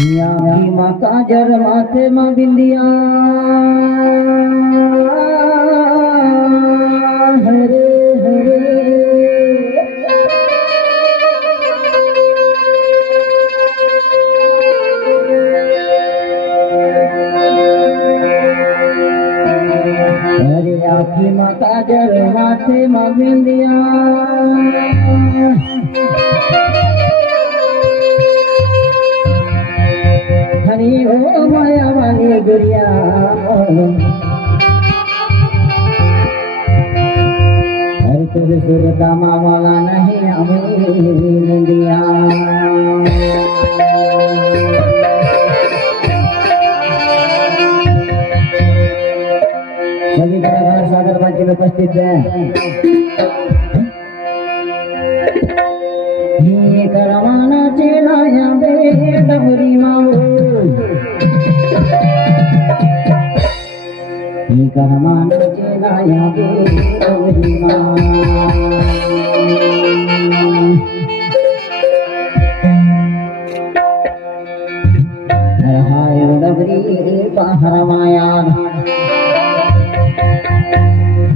की माता जर माथे मां बिंदिया हरे हरे हरे आखी माता जर माथे मां बिंदिया हरी हो माया वाली गुड़िया हर तुझ सुरदामा वाला नहीं हमें दिया सभी कलाकार सागर मंच में उपस्थित हैं। ये करवाना चेलाया बे डबरी माओ ये करवाना चेलाया बे डबरी माओ हाय डबरी बाहर माया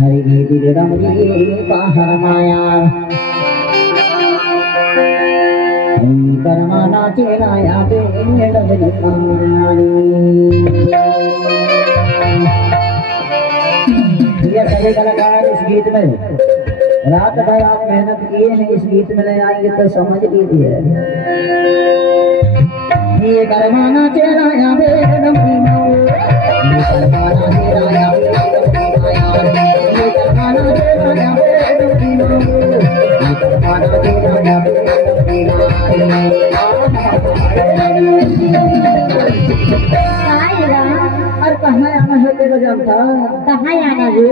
हरी डबरी बाहर माया करमाना चेलाया बे डबरी ये सभी कलाकार इस गीत में रात भर आप मेहनत किए हैं, इस गीत में नहीं आएंगे तो समझ लीजिए। ये करमाना चेलाया बे डबरी ये करमाना चेलाया बे ये करमाना चेलाया बे डबरी ये करमाना चेलाया बे और कहाँ आना है तेरा जानता कहाँ आना है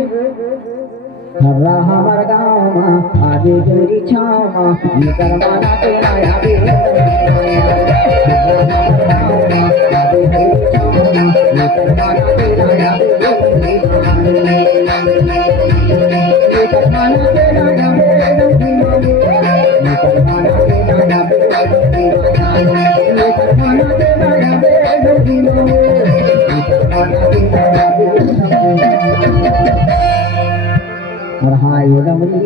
हर्रा हमारा गाँव माँ आगे जोरी छाँव माँ ये करवाना तेरा यादे ये करवाना तेरा यादे ये करवाना तेरा यादे ये करवाना तेरा यादे ये करवाना तेरा यादे और हाय डमरी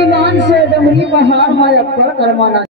ईमान से डमरी बहार माया पर करमाना।